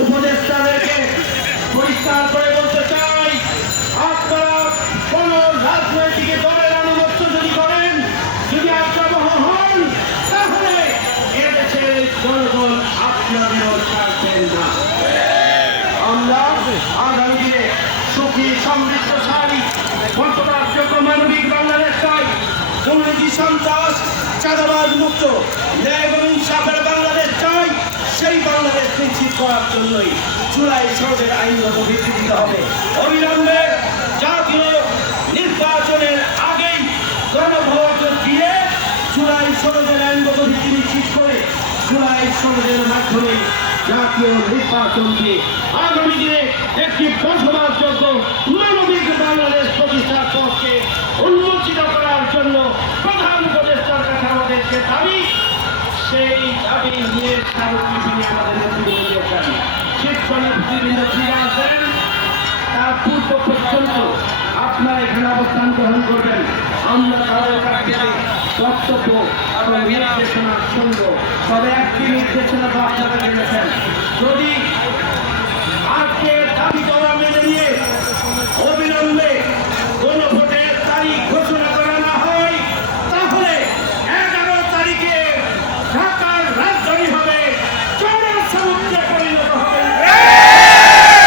উপদেষ্টাদেরকে পরিষ্কার করে বলতে চাই, আপনারা কোন রাজনৈতিক করেন, যদি আক্রমণ হন, তাহলে এদেশের জনগণ আপনাদেরও ছাড়বেন না। আমরা মানবিক বাংলাদেশ চাই। দুর্নীতি সন্ত্রাস, চাঁদাবাজ মুক্ত। ন্যায় এবং ইনসাফের বাংলাদেশ চাই সেই বাংলাদেশ নিশ্চিত করার জন্যই জুলাই সরকারের আইনগত ভিত্তি দিতে হবে। অবিলম্বে জাতীয় নির্বাচনের আগেই গণভোট দিয়ে জুলাই সনদের আইনগত ভিত্তি নিশ্চিত করে জুলাই সনদের মাধ্যমে জাতীয় নির্বাচনকে আগামী দিনে একটি বসবাসযোগ্য মানবিক বাংলাদেশ প্রতিষ্ঠার পক্ষে উন্মোচিত করার জন্য প্রধান উপদেষ্টার কাছে আমাদের যে দাবি, সেই দাবি নিয়ে আমাদের ফিরে আসেন তার পূর্ব পর্যন্ত গ্রহণ করবেন। আমরা তাদের কাছ বক্তব্য এবং নির্দেশনা শুনব। তবে একটি নির্দেশনা তো আপনারা জেনেছেন যদি